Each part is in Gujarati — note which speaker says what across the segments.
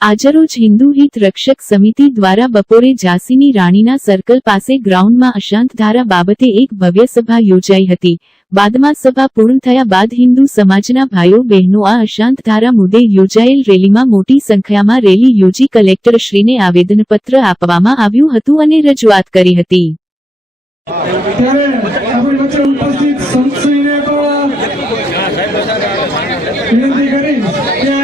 Speaker 1: આજરોજ હિન્દુ હિત રક્ષક સમિતિ દ્વારા બપોરે ઝાંસીની રાણીના સર્કલ પાસે ગ્રાઉન્ડમાં અશાંત ધારા બાબતે એક ભવ્ય સભા યોજાઈ હતી. બાદમાં સભા પૂર્ણ થયા બાદ હિન્દુ સમાજના ભાઈઓ, બહેનો આ અશાંત ધારા મુદ્દે યોજાયેલ રેલીમાં મોટી સંખ્યામાં રેલી યોજી કલેક્ટરશ્રીને આવેદનપત્ર આપવામાં આવ્યું હતું અને રજૂઆત કરી હતી
Speaker 2: ત્યારે આપણી વચ્ચે ઉપસ્થિત સંતશ્રીને પણ વિનંતી કરીશ કે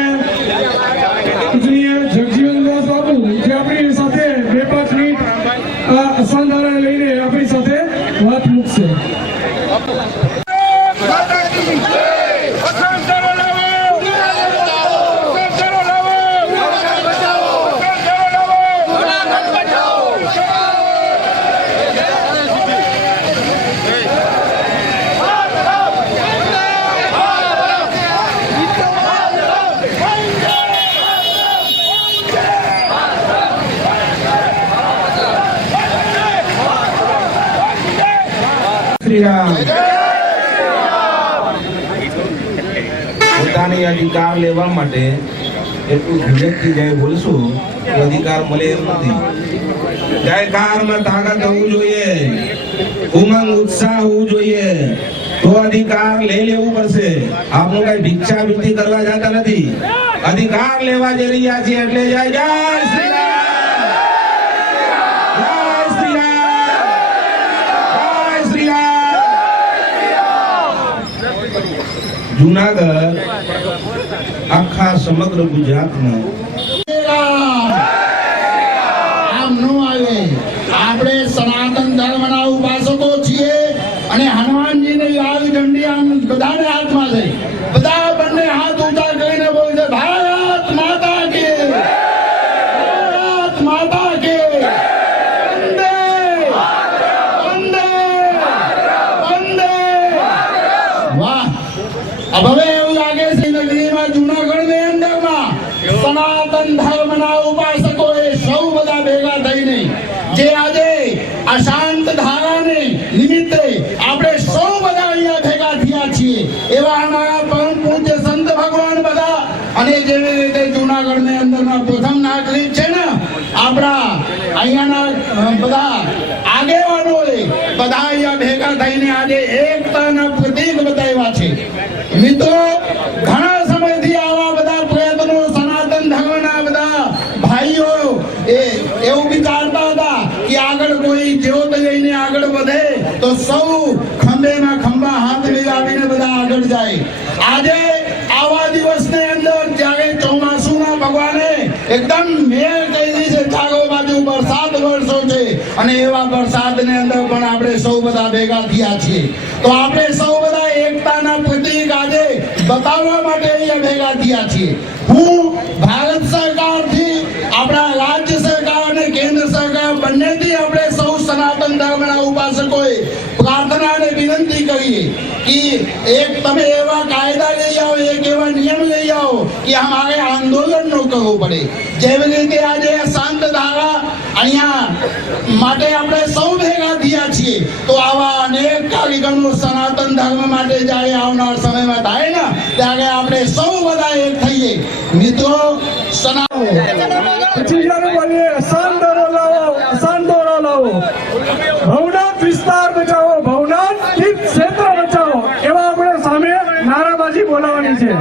Speaker 2: પૂજનીય જગજીવનદાસ બાબુ જે આપણી સાથે બે પાંચ મિનિટ આ અસાંધારા લઈને આપણી સાથે વાત મૂકશે
Speaker 3: શ્રી રામ પોતાની અધિકાર લેવા માટે એટલું ધીરજથી જય બોલશું અધિકાર મળે એમ નથી. જયકારમાં તાકાત હોવું જોઈએ. ઉમંગ, ઉત્સાહ હોવું જોઈએ. તો અધિકાર લઈ લેવું પડશે. આપણું કઈ ભિક્ષા વૃત્તિ કરવા જતા નથી. અધિકાર લેવા જઈ રહ્યા છીએ એટલે જય જય શ્રી જુનાગઢ આખા સમગ્ર ગુજરાતમાં
Speaker 4: આમ ન આવે આપણે સનાતન ધર્મના ઉપાસકો છીએ અને હનુમાનજીની લાલ ઝંડી આમ બધાને હાથમાં છે બધા બંને હાથ ઊંચા કરીને બોલશે ભારત માતા કે ભારત માતા કે વંદે વંદે વંદે વાહ अब હવે એવું લાગે છે નગરીમાં જૂનાગઢની અંદરમાં સનાતન ધર્મના ઉપાસકોએ સૌ બધા ભેગા થઈને જે આજે અશાંત ધારાને નિમિત્તે આપણે સૌ બધા અહીંયા ભેગા છીએ. એવા અમારા પરમ પૂજ્ય સંત ભગવાન બધા. અને જેવી રીતે જુનાગઢની અંદરના પ્રથમ નાગરિક છે ને, આપણા અહીંયાના બધા આગેવાનોએ બધા અહીંયા ભેગા થઈને આજે એકતાના પ્રતીક બતાવ્યા છે મિત્રો ઘણા સમયથી આવા બધા પ્રયત્નો સનાતન ધર્મના બધા ભાઈઓ એ એવું વિચારતા હતા કે આગળ કોઈ જ્યોત લઈને આગળ વધે તો સૌ ખંભેમાં ખંભા હાથ મિલાવીને બધા આગળ જાય આજે આવા દિવસની અંદર જ્યારે ચોમાસુના ભગવાને કરી છે? ચારો બાજુ વરસાદ વરસો છે. અને એવા વરસાદની અંદર પણ આપણે સૌ બધા ભેગા થયા છીએ. તો આપણે સૌ બધા એકતાના પ્રતિક આજે બતાવવા માટે અહીંયા ભેગા થયા છીએ. હું ભારત સરકારથી આપણા રાજ્ય સરકાર અને કેન્દ્ર સરકાર બંનેથી આપણે સૌ સનાતન ધર્મના ઉપાસકોએ પ્રાર્થના અને વિનંતી કરીએ કે એક તમે એવા કાયદા લઈ આવો એક એવા નિયમ લઈ આવો કે અમારે આંદોલન ન સૌ ભેગા થયા છીએ. તો આવા અનેક કાર્યક્રમો સનાતન ધર્મ માટે જ્યારે આવનાર સમયમાં થાય ને, ત્યારે આપણે સૌ બધા એક થઈએ. મિત્રો સના
Speaker 2: પછી જ્યારે બોલીએ અસાંધારો લાવો અસાંધારો લાવો ભવનાથ વિસ્તાર બચાવો ભવનાથ તીર્થ ક્ષેત્ર બચાવો એવા આપણે સામે નારાબાજી બોલાવવાની છે બરાબર?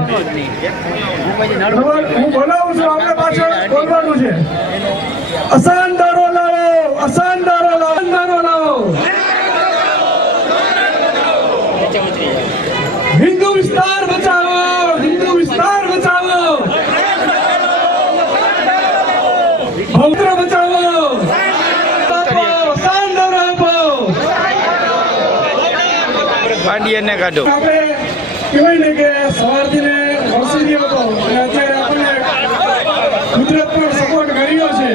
Speaker 2: હું બોલાવું છું આપણે પાછળ બોલવાનું છે. અસાંધારો લાવો અસાંધારો લાવો અસાંધારો લાવો. હિન્દુ વિસ્તાર બચાવો હિન્દુ વિસ્તાર બચાવો. ભૌત્ર બચાવો. અસાંધારો આપો.
Speaker 5: કાઢો.
Speaker 2: આપણે કહેવાય ને કે સવારથી ને વરસી ગયો હતો. અને અત્યારે આપણને કુદરત પણ સપોર્ટ કર્યો છે.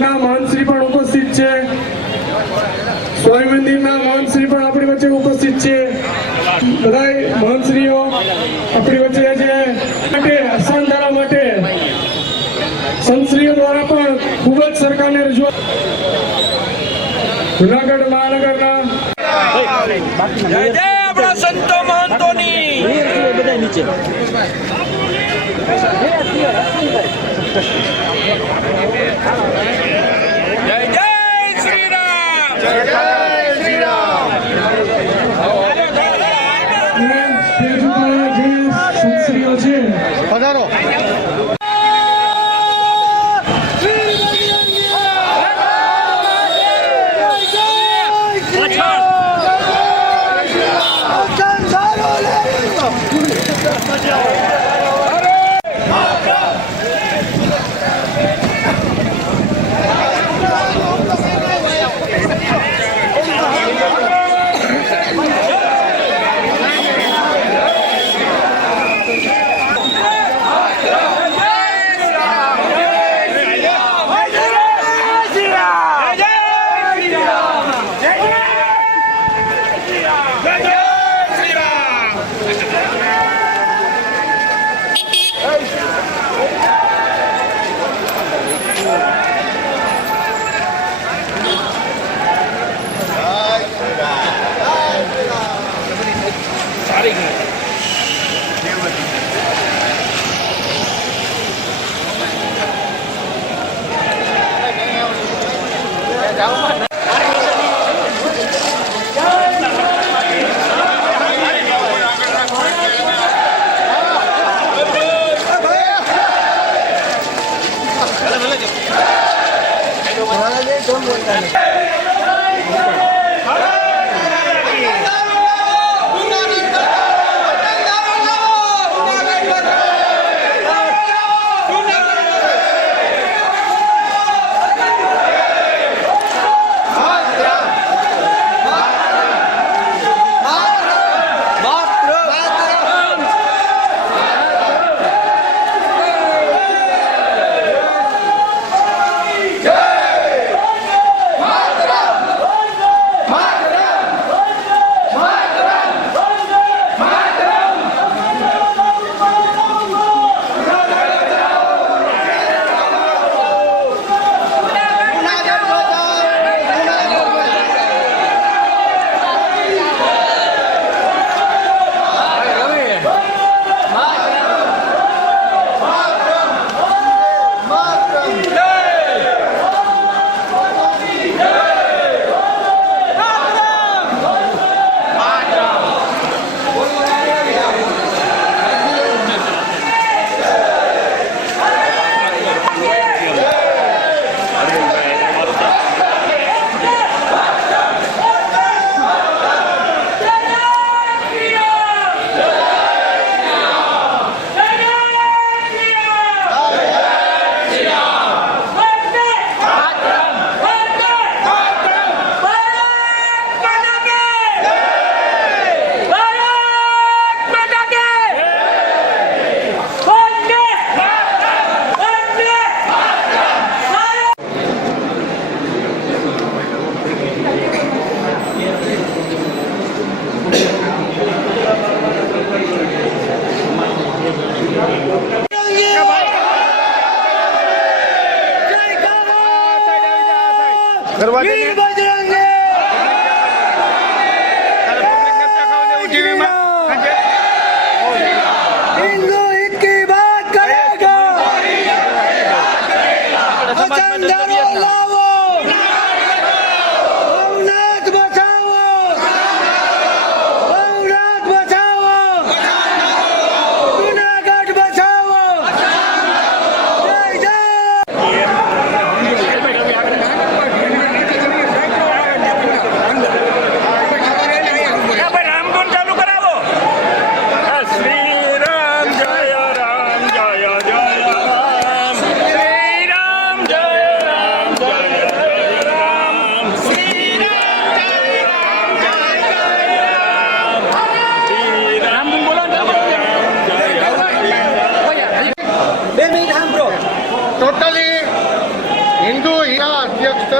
Speaker 2: એમના મહંતશ્રી પણ ઉપસ્થિત છે. સ્વામી મંદિરના મહંતશ્રી પણ આપણી વચ્ચે ઉપસ્થિત છે. બધા મહાનશ્રીઓ આપણી વચ્ચે છે. માટે અસાનધારા માટે સંશ્રીઓ દ્વારા પણ ખૂબ જ સરકારને રજૂઆત જુનાગઢ મહાનગરના
Speaker 6: જય જય આપણા સંતો મહંતોની. જય જય શ્રી રામ
Speaker 2: અને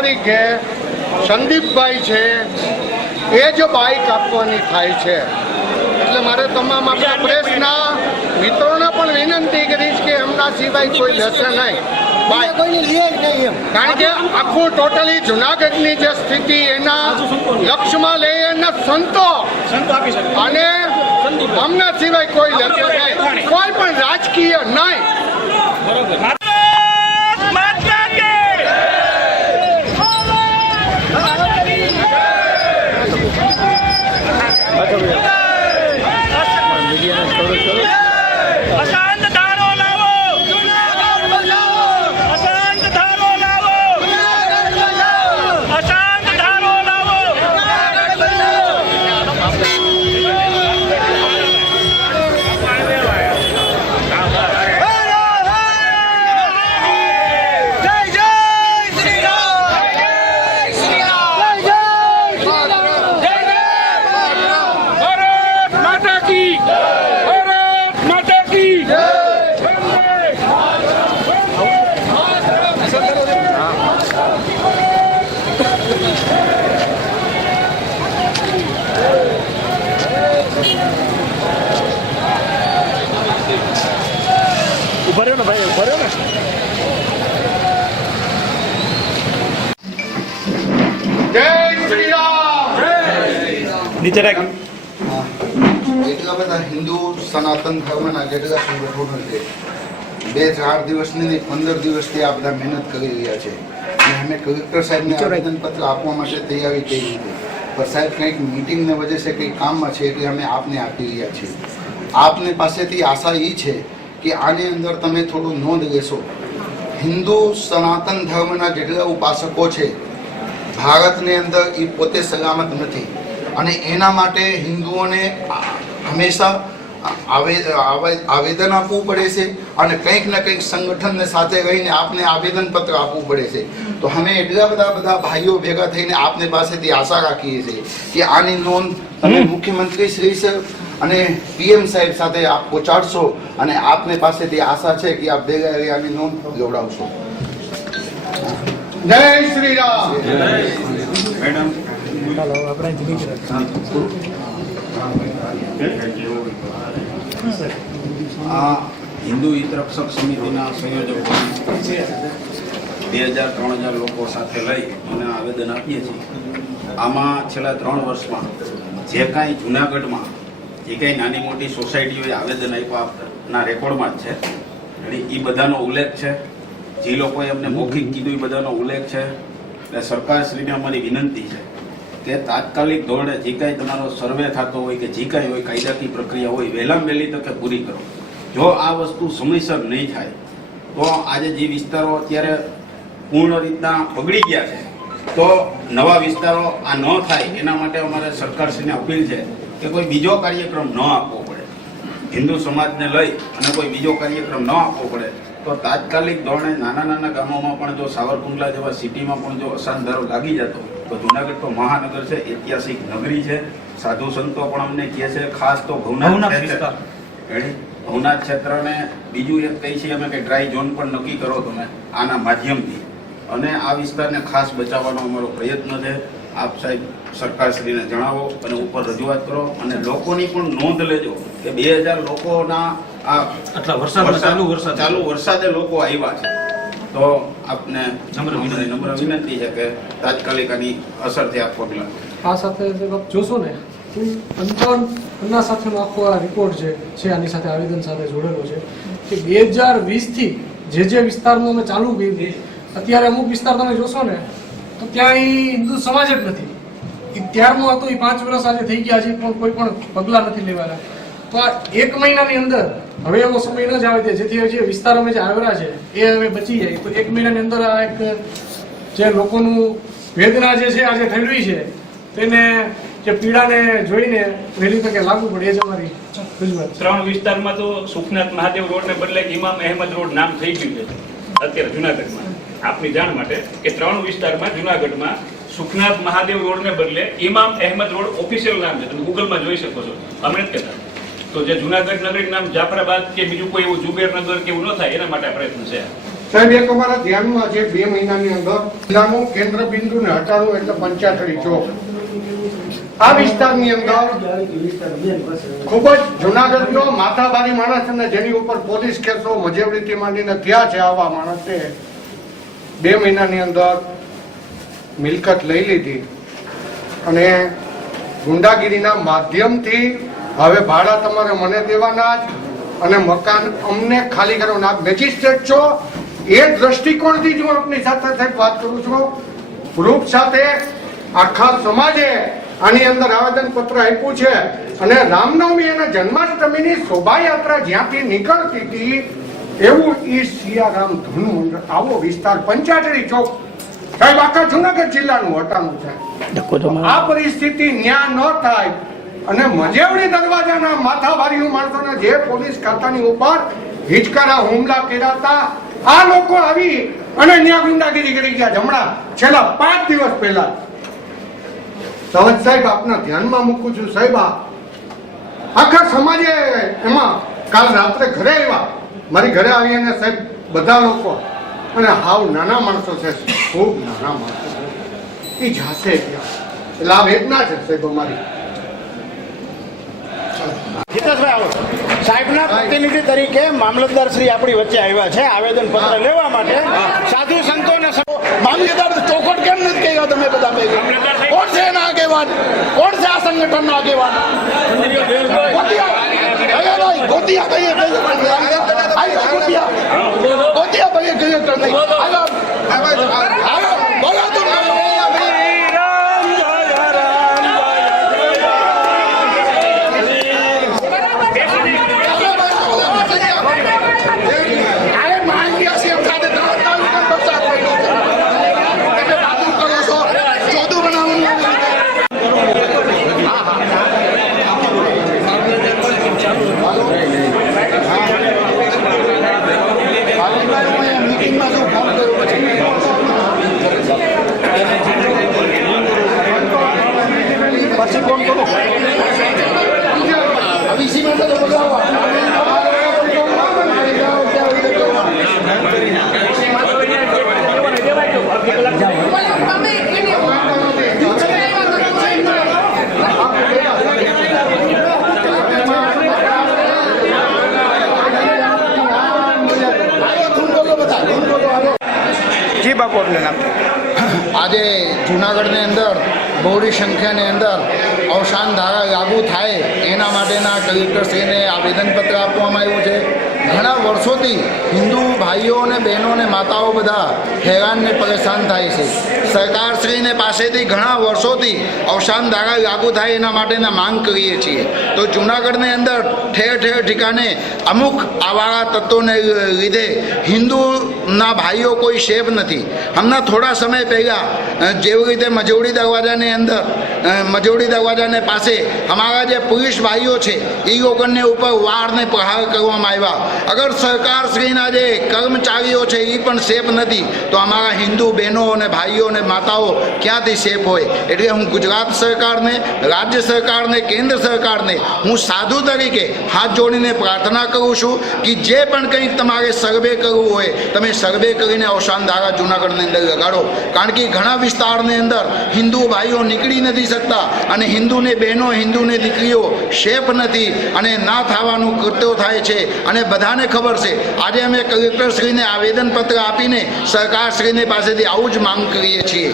Speaker 7: તારીખે સંદીપભાઈ છે એ જ બાઇક આપવાની થાય છે. એટલે મારે તમામ આપણા પ્રેસના મિત્રોને પણ વિનંતી કરીશ કે એમના સિવાય કોઈ લેશે નહીં. કારણ કે આખું ટોટલી જુનાગઢની જે સ્થિતિ એના લક્ષ્યમાં લઈ એના સંતો. અને અમના સિવાય કોઈ લેશે નહીં. કોઈ પણ રાજકીય નહીં
Speaker 8: ભારત માતા કી અશાંત ધારો લાવો અશાંત ધારો લાવો અશાંત ધારો લાવો
Speaker 9: જય જય શ્રી રામ જય શ્રી રામ જય જય શ્રી રામ
Speaker 8: ભારત માતા કી ભારત માતા કી
Speaker 7: જય શ્રી રામ
Speaker 4: એટલા બધા હિન્દુ સનાતન ધર્મના જેટલા સંગઠનો છે બે ચાર દિવસની નહીં પંદર દિવસથી આ બધા મહેનત કરી રહ્યા છે. અને અમે કલેક્ટર સાહેબને આવેદનપત્ર આપવા માટે તૈયારી કરી હતી પણ સાહેબ કંઈક મિટિંગને વજે છે કંઈક કામમાં છે એટલે અમે આપને આપી રહ્યા છીએ. આપને પાસેથી આશા એ છે કે આની અંદર તમે થોડું નોંધ લેશો. હિન્દુ સનાતન ધર્મના જેટલા ઉપાસકો છે ભારતની અંદર એ પોતે સલામત નથી. અને એના માટે હિન્દુઓને હંમેશા આવે- આવે- આવેદન આપવું પડે છે અને કંઈક ને કંઈક સંગઠનને સાથે રહીને આપને આવેદનપત્ર આપવું પડે છે. તો અમે એટલા બધા બધા ભાઈઓ ભેગા થઈને આપને પાસેથી આશા રાખીએ છીએ કે આની નોંધ તમે મુખ્યમંત્રી શ્રી સર અને પીએમ સાહેબ સાથે આપ પહોંચાડશો અને આપને પાસેથી આશા છે કે આપ ભેગા રહી આની નોંધ જોડાવશો.
Speaker 7: જય શ્રી રામ.
Speaker 10: આ હિન્દુ હિતરક્ષક સમિતિના સંયોજકો બે હજાર, ત્રણ હજાર લોકો સાથે લઈ અને આવેદન આપીએ છીએ. આમાં છેલ્લા ત્રણ વર્ષમાં જે કાંઈ જુનાગઢમાં, જે કાંઈ નાની મોટી સોસાયટીઓએ આવેદન આપવાના રેકોર્ડમાં જ છે. અને એ બધાનો ઉલ્લેખ છે. જે લોકોએ અમને મૌખિક કીધું એ બધાનો ઉલ્લેખ છે. એટલે સરકારશ્રીને અમારી વિનંતી છે. કે તાત્કાલિક ધોરણે જે કાંઈ તમારો સર્વે થતો હોય કે જે કાંઈ હોય, કાયદાકીય પ્રક્રિયા હોય, વહેલામાં વહેલી તકે પૂરી કરો. જો આ વસ્તુ સમયસર નહીં થાય, તો આજે જે વિસ્તારો અત્યારે પૂર્ણ રીતના બગડી ગયા છે, તો નવા વિસ્તારો આ ન થાય, એના માટે અમારે સરકારશ્રીને અપીલ છે કે કોઈ બીજો કાર્યક્રમ ન આપવો પડે. હિન્દુ સમાજને લઈ અને કોઈ બીજો કાર્યક્રમ ન આપવો પડે, તો તાત્કાલિક ધોરણે નાના નાના ગામોમાં પણ જો સાવરકુંડલા જેવા સિટીમાં પણ જો અસાનધારો લાગી જતો તો જુનાગઢ તો મહાનગર છે ઐતિહાસિક નગરી છે સાધુ સંતો પણ અમને કહે છે ખાસ તો ભવનાથ ક્ષેત્ર? ભવનાથ ક્ષેત્રને બીજું એક કહી છીએ અમે કે ડ્રાય ઝોન પણ નક્કી કરો તમે આના માધ્યમથી અને આ વિસ્તારને ખાસ બચાવવાનો અમારો પ્રયત્ન છે આપ સાહેબ સરકારશ્રીને જણાવો અને ઉપર રજૂઆત કરો અને લોકોની પણ નોંધ લેજો કે બે હજાર લોકોના આ
Speaker 11: આટલા વરસાદ ચાલુ વરસાદ.
Speaker 10: ચાલુ વરસાદે લોકો આવ્યા છે તો આપને નમ્ર વિનંતી નમ્ર વિનંતી છે કે તાત્કાલિક આની અસરથી આપ પગલાં
Speaker 2: આ સાથે જોશો ને પંચાવન પન્ના સાથેનો આખો આ રિપોર્ટ જે છે, આની સાથે આવેદન સાથે જોડેલો છે, કે બે હજાર વીસથી જે જે વિસ્તારમાં અમે ચાલુ કરી અત્યારે અમુક વિસ્તાર તમે જોશો ને, તો ત્યાં એ હિન્દુ સમાજ જ નથી. એ ત્યારનું હતું એ પાંચ વર્ષ આજે થઈ ગયા છે, પણ કોઈ પણ પગલાં નથી લેવાના. તો આ એક મહિનાની અંદર હવે એવો સમય ન જ આવે જેથી જે વિસ્તારોમાં જે આવેલા છે, એ હવે બચી જાય. તો એક મહિનાની અંદર આ એક જે લોકોનું વેદના જે છે આજે ઠલવી છે, તેને જે પીડાને જોઈને વહેલી તકે લાગુ પડે, એ જ અમારી
Speaker 11: ત્રણ વિસ્તારમાં તો સુખનાથ મહાદેવ રોડને બદલે ઇમામ અહેમદ રોડ નામ થઈ ગયું છે. અત્યારે જુનાગઢમાં. આપની જાણ માટે કે ત્રણ વિસ્તારમાં, જુનાગઢમાં સુખનાથ મહાદેવ રોડને બદલે ઇમામ અહેમદ રોડ ઓફિશિયલ નામ છે. તમે ગૂગલમાં જોઈ શકો છો. અમે જ કહેતા. તો જે જુનાગઢ નગરી નામ જાફરાબાદ કે બીજું કોઈ એવું જુબેર નગર કે એવું ન થાય, એના માટે પ્રયત્ન છે.
Speaker 7: સાહેબ, એક અમારા ધ્યાનમાં છે, બે મહિનાની અંદર જિલ્લાનું કેન્દ્ર બિંદુને હટાડવું એટલે પંચાયતરી ચોક. આ વિસ્તારની અંદર ખૂબ જ જુનાગઢનો માથાબારી માણસ અને જેની ઉપર પોલીસ કેસો મજેવડીથી માંડીને થયા છે આવા માણસે બે મહિનાની અંદર મિલકત લઈ લીધી અને ગુંડાગીરીના માધ્યમથી હવે ભાડા તમારે મને દેવાના જ અને મકાન અમને ખાલી કરવાનું આપ મેજિસ્ટ્રેટ છો. એ દ્રષ્ટિકોણથી જ હું આપની સાથે સાહેબ વાત કરું છું. ગ્રુપ સાથે આખા સમાજે આની અંદર આવેદન પત્ર આપ્યું છે અને રામનવમી અને જન્માષ્ટમીની શોભાયાત્રા જ્યાંથી નીકળતી હતી એવું ઈ સિયારામ ધનુ આવો વિસ્તાર પંચાટડી ચોક. સાહેબ આખા જુનાગઢ જિલ્લાનું હટાનું છે. આ પરિસ્થિતિ ન્યા ન થાય. અને મજેવડી દરવાજાના માથાભારી માણસોને જે પોલીસ ખાતાની ઉપર હિચકારા, હુમલા કર્યા હતા, આ લોકો આવી અને ન્યા ગુંડાગીરી કરી ગયા. જમણા છેલ્લા પાંચ દિવસ પહેલા. સહજ સાહેબ, આપના ધ્યાનમાં મૂકું છું સાહેબ આખા સમાજે એમાં કાલ રાત્રે ઘરે આવ્યા. મારી ઘરે આવી અને સાહેબ, બધા લોકો અને હાવ નાના માણસો છે, ખૂબ નાના માણસો એ જાશે એટલે આ વેદના છે સાહેબ અમારી.
Speaker 4: આવો સાહેબના પ્રતિનિધિ તરીકે મામલતદાર શ્રી આપણી વચ્ચે આવ્યા છે આવેદન પત્ર લેવા માટે સાધુ સંતોને મામલતદાર ચોખટ કેમ નથી કહ્યો તમે બધા? કોણ છે એના આગેવાન કોણ છે આ સંગઠનના આગેવાન ગોતિયા ગોતિયા ભાઈએ કહ્યું ગોતિયા ગોતિયા ભાઈએ કહ્યું નહીં આવ્યો આવ્યો બોલો તો અરે માંગ્યા છે એમ સાથે ત્રણ ત્રણ વિકલ્પ પસાર કર્યો છે. તમે વાતું કરો છો ચોદું બનાવવાનું મીટિંગમાં શું ફોન કર્યો પછી પછી ફોન કરો વીસીમાં તો બોલાવો
Speaker 7: જી બાપુ આપને નામ
Speaker 4: આજે જુનાગઢની અંદર બહોળી સંખ્યાની અંદર અવસાન ધારા લાગુ થાય એના માટેના કલેક્ટરશ્રીને આવેદનપત્ર આપવામાં આવ્યું છે ઘણા હિન્દુ ભાઈઓ અને બહેનો અને માતાઓ બધા હેરાન ને પરેશાન થાય છે. સરકારશ્રીને પાસેથી ઘણા વર્ષોથી અવસાન ધારા લાગુ થાય એના માટેના માંગ કરીએ છીએ. તો જુનાગઢની અંદર ઠેર ઠેર ઠીકાને અમુક આવાળા તત્વોને લીધે હિન્દુના ભાઈઓ કોઈ શેફ નથી. હમણાં થોડા સમય પહેલાં જેવી રીતે મજૂરી દરવાજાની અંદર મજોડી દરવાજાને પાસે અમારા જે પુરુષ ભાઈઓ છે, એ લોકોને ઉપર વારને પ્રહાર કરવામાં આવ્યા. અગર સરકારશ્રીના જે કર્મચારીઓ છે, એ પણ સેફ નથી, તો અમારા હિન્દુ બહેનો અને ભાઈઓ અને માતાઓ ક્યાંથી સેફ હોય? એટલે હું ગુજરાત સરકારને, રાજ્ય સરકારને, કેન્દ્ર સરકારને, હું સાધુ તરીકે હાથ જોડીને પ્રાર્થના કરું છું કે જે પણ કંઈક તમારે સર્વે કરવું હોય, તમે સર્વે કરીને અવસાન ધારા જુનાગઢની અંદર લગાડો. કારણ કે ઘણા વિસ્તારની અંદર હિન્દુ ભાઈઓ નીકળી નથી શકતા. અને હિન્દુને બહેનો હિન્દુને દીકરીઓ શેપ નથી અને ના થવાનું કૃત્યો થાય છે. અને બધાને ખબર છે. આજે અમે કલેક્ટરશ્રીને આવેદનપત્ર આપીને સરકારશ્રીની પાસેથી આવું જ માંગ કરીએ છીએ.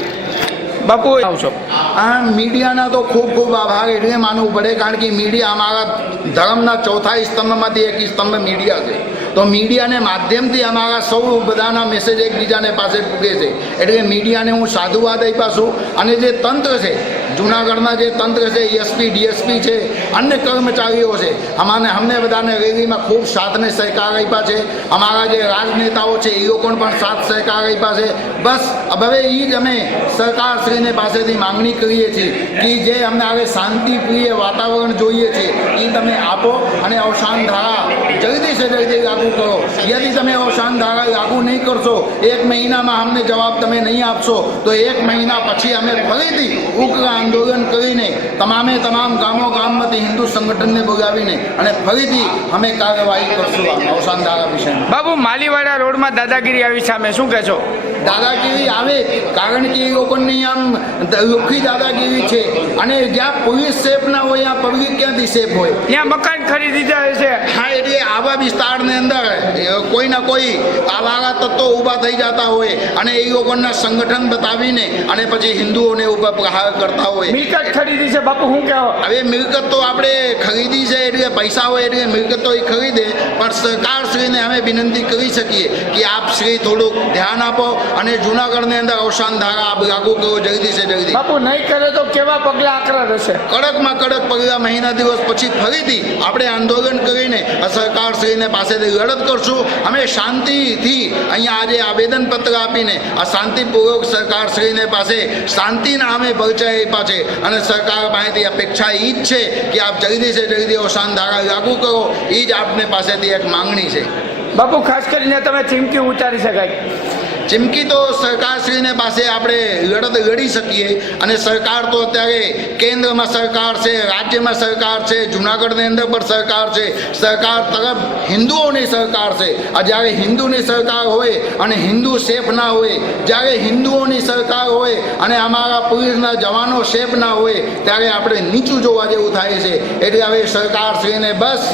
Speaker 7: બાપુ આવશો
Speaker 4: આ મીડિયાના તો ખૂબ ખૂબ આભાર. એટલે માનવું પડે કારણ કે મીડિયા અમારા ધર્મના ચોથા સ્તંભમાંથી એક સ્તંભ મીડિયા છે. તો મીડિયાને માધ્યમથી અમારા સૌ બધાના મેસેજ એકબીજાને પાસે પૂગે છે. એટલે મીડિયાને હું સાધુવાદ આપ્યા છું. અને જે તંત્ર છે જુનાગઢના જે તંત્ર છે એસપી ડીએસપી છે, અન્ય કર્મચારીઓ છે, અમાને અમને બધાને રેલીમાં ખૂબ સાથને સહકાર આપ્યા છે. અમારા જે રાજનેતાઓ છે, એ લોકોને પણ સાથ સહકાર આપ્યા છે. બસ હવે એ જ અમે સરકારશ્રીને પાસેથી માંગણી કરીએ છીએ કે જે અમને હવે શાંતિપ્રિય વાતાવરણ જોઈએ છે એ તમે આપો અને અવસાન ધારા જલ્દી સે જલ્દી લાગુ કરો. યદી તમે અવસાન ધારા લાગુ નહીં કરશો, એક મહિનામાં અમને જવાબ તમે નહીં આપશો, તો એક મહિના પછી અમે ફરીથી ઉગ્ર આંદોલન કરીને તમામે તમામ ગામો ગામમાંથી હિન્દુ સંગઠનને બોલાવીને અને ફરીથી અમે કાર્યવાહી કરશું અવસાન ધારા વિશે.
Speaker 5: બાબુ માલીવાડા રોડમાં દાદાગીરી આવી સામે શું કહેશો?
Speaker 4: દાદાગીરી આવે કારણ કે એ લોકોની આમ લુખી દાદાગીરી છે. અને જ્યાં પોલીસ સેફ ના હોય ત્યાં પબ્લિક ક્યાંથી સેફ હોય?
Speaker 5: ત્યાં મકાન ખરીદી જાય છે.
Speaker 4: એટલે આવા વિસ્તારની અંદર કોઈ ના કોઈ આવા તત્વો ઊભા થઈ જતા હોય અને એ લોકોના સંગઠન બતાવીને અને પછી હિન્દુઓને ઉપર પ્રહાર કરતા હોય.
Speaker 5: મિલકત ખરીદી છે બાપુ શું કહો
Speaker 4: હવે મિલકત તો આપણે ખરીદી છે એટલે પૈસા હોય એટલે મિલકત તો એ ખરીદે પણ સરકારશ્રીને અમે વિનંતી કરી શકીએ કે આપ શ્રી થોડુંક ધ્યાન આપો અને જુનાગઢની અંદર અવસાન ધારા લાગુ કરો જલ્દી છે જલ્દી
Speaker 5: બાપુ નહીં કરે તો કેવા પગલા આકરા રહેશે?
Speaker 4: કડકમાં કડક પગલા મહિના દિવસ પછી ફરીથી આપણે આંદોલન કરીને સરકારશ્રીને પાસેથી લડત કરશું. અમે શાંતિથી અહીંયા આજે આવેદનપત્ર આપીને આ શાંતિપૂર્વક સરકારશ્રીને પાસે શાંતિના અમે પરિચય આપ્યા છે અને સરકાર પાસેથી અપેક્ષા એ જ છે કે આપ જલ્દી છે જલ્દી અવસાન ધારા લાગુ કરો. એ જ આપને પાસેથી એક માંગણી છે.
Speaker 5: બાપુ ખાસ કરીને તમે ચીમકી ઉતારી શકાય.
Speaker 4: ચીમકી તો સરકારશ્રીને પાસે આપણે લડત લડી શકીએ અને સરકાર તો અત્યારે કેન્દ્રમાં સરકાર છે, રાજ્યમાં સરકાર છે, જુનાગઢની અંદર પણ સરકાર છે. સરકાર તરફ હિન્દુઓની સરકાર છે. આ જ્યારે હિન્દુની સરકાર હોય અને હિન્દુ સેફ ના હોય, જ્યારે હિન્દુઓની સરકાર હોય અને અમારા પોલીસના જવાનો સેફ ના હોય, ત્યારે આપણે નીચું જોવા જેવું થાય છે. એટલે હવે સરકારશ્રીને બસ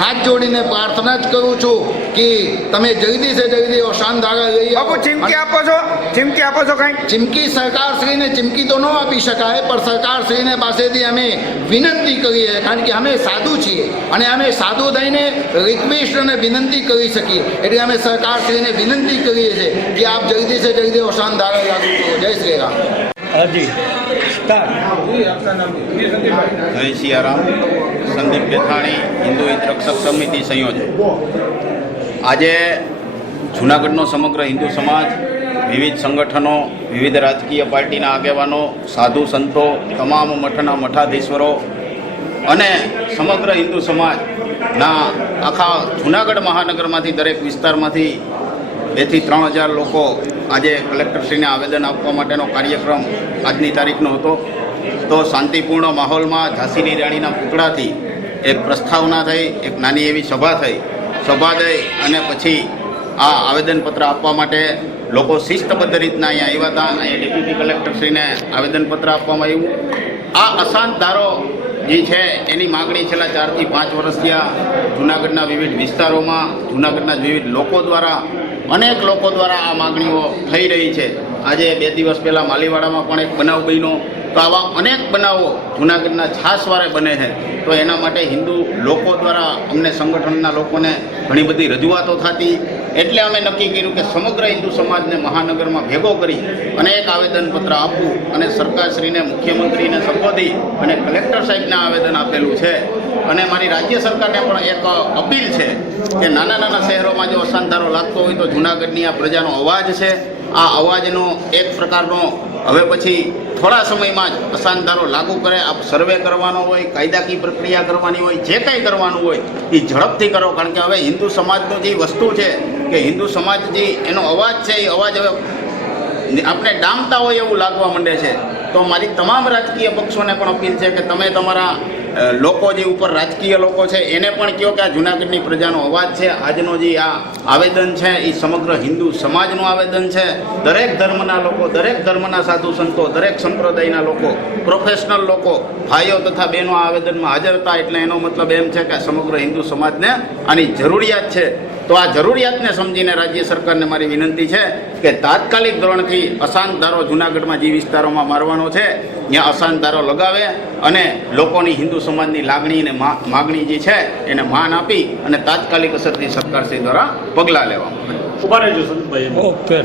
Speaker 4: હાથ જોડીને પ્રાર્થના જ કરું છું. કે તમે જલ્દી સે જલ્દી અવસાન ધારા લઈ આવો.
Speaker 5: ચીમકી આપો છો? ચીમકી આપો છો કઈ
Speaker 4: ચીમકી સરકારશ્રીને ચીમકી તો ન આપી શકાય પણ સરકાર શ્રીને પાસેથી અમે વિનંતી કરીએ કારણ કે અમે સાધુ છીએ અને અમે સાધુ થઈને રિક્વેસ્ટ અને વિનંતી કરી શકીએ. એટલે અમે સરકાર શ્રીને વિનંતી કરીએ છીએ કે આપ જલ્દી સે જલ્દી અવસાન ધારા લાગુ કરો. જય શ્રી રામ.
Speaker 10: જય સિયારામ. સંદીપ પેથાણી હિન્દુ હિત રક્ષક સમિતિ સંયોજક. આજે જૂનાગઢનો સમગ્ર હિન્દુ સમાજ, વિવિધ સંગઠનો, વિવિધ રાજકીય પાર્ટીના આગેવાનો, સાધુ સંતો, તમામ મઠના મઠાધીશ્વરો અને સમગ્ર હિન્દુ સમાજના આખા જૂનાગઢ મહાનગરમાંથી દરેક વિસ્તારમાંથી બેથી ત્રણ હજાર લોકો આજે કલેક્ટરશ્રીને આવેદન આપવા માટેનો કાર્યક્રમ આજની તારીખનો હતો. તો શાંતિપૂર્ણ માહોલમાં ઝાંસીની રાણીના પૂતળાથી એક પ્રસ્તાવના થઈ, એક નાની એવી સભા થઈ. સભા થઈ અને પછી આ આવેદનપત્ર આપવા માટે લોકો શિસ્તબદ્ધ રીતના અહીંયા આવ્યા હતા. અહીંયા ડેપ્યુટી કલેક્ટરશ્રીને આવેદનપત્ર આપવામાં આવ્યું. આ અશાંત ધારો જે છે, એની માગણી છેલ્લા ચારથી પાંચ વર્ષથી આ જૂનાગઢના વિવિધ વિસ્તારોમાં, જૂનાગઢના વિવિધ લોકો દ્વારા, અનેક લોકો દ્વારા આ માગણીઓ થઈ રહી છે. આજે બે દિવસ પહેલાં માલીવાડામાં પણ એક બનાવ બન્યો. તો આવા અનેક બનાવો, જૂનાગઢના છાસવારે બને છે. તો એના માટે હિન્દુ લોકો દ્વારા અમને સંગઠનના લોકોને ઘણી બધી રજૂઆતો થતી. એટલે અમે નક્કી કર્યું કે સમગ્ર હિન્દુ સમાજને મહાનગરમાં ભેગો કરી અને એક આવેદનપત્ર આપવું અને સરકારશ્રીને, મુખ્યમંત્રીને સંબોધી અને કલેક્ટર સાહેબને આવેદન આપેલું છે. અને મારી રાજ્ય સરકારને પણ એક અપીલ છે કે નાના નાના શહેરોમાં જો અસાંધારો લાગતો હોય તો જૂનાગઢની આ પ્રજાનો અવાજ છે. આ અવાજનો એક પ્રકારનો હવે પછી થોડા સમયમાં જ અશાંતધારો લાગુ કરે, આપ સર્વે કરવાનો હોય, કાયદાકીય પ્રક્રિયા કરવાની હોય, જે કાંઈ કરવાનું હોય, એ ઝડપથી કરો. કારણ કે હવે હિન્દુ સમાજનું જે વસ્તુ છે કે હિન્દુ સમાજ જે એનો અવાજ છે, એ અવાજ હવે આપણે ડામતા હોય એવું લાગવા માંડે છે. તો મારી તમામ રાજકીય પક્ષોને પણ અપીલ છે કે તમે તમારા લોકો જે ઉપર રાજકીય લોકો છે, એને પણ કહો કે આ જૂનાગઢની પ્રજાનો અવાજ છે. આજનો જે આ આવેદન છે, એ સમગ્ર હિન્દુ સમાજનું આવેદન છે. દરેક ધર્મના લોકો, દરેક ધર્મના સાધુ સંતો, દરેક સંપ્રદાયના લોકો પ્રોફેશનલ લોકો, ભાઈઓ તથા બહેનો આ આવેદનમાં હાજર હતા. એટલે એનો મતલબ એમ છે કે સમગ્ર હિન્દુ સમાજને આની જરૂરિયાત છે. તો આ જરૂરિયાતને સમજીને રાજ્ય સરકારને મારી વિનંતી છે કે તાત્કાલિક ધોરણથી અશાંતદારો જુનાગઢમાં જે વિસ્તારોમાં મારવાનો છે ત્યાં અશાંતદારો લગાવે અને લોકોની હિન્દુ સમાજની લાગણી અને માગણી જે છે એને માન આપી અને તાત્કાલિક અસરથી સરકારશ્રી દ્વારા પગલાં લેવામાં આવે.
Speaker 11: ઓકે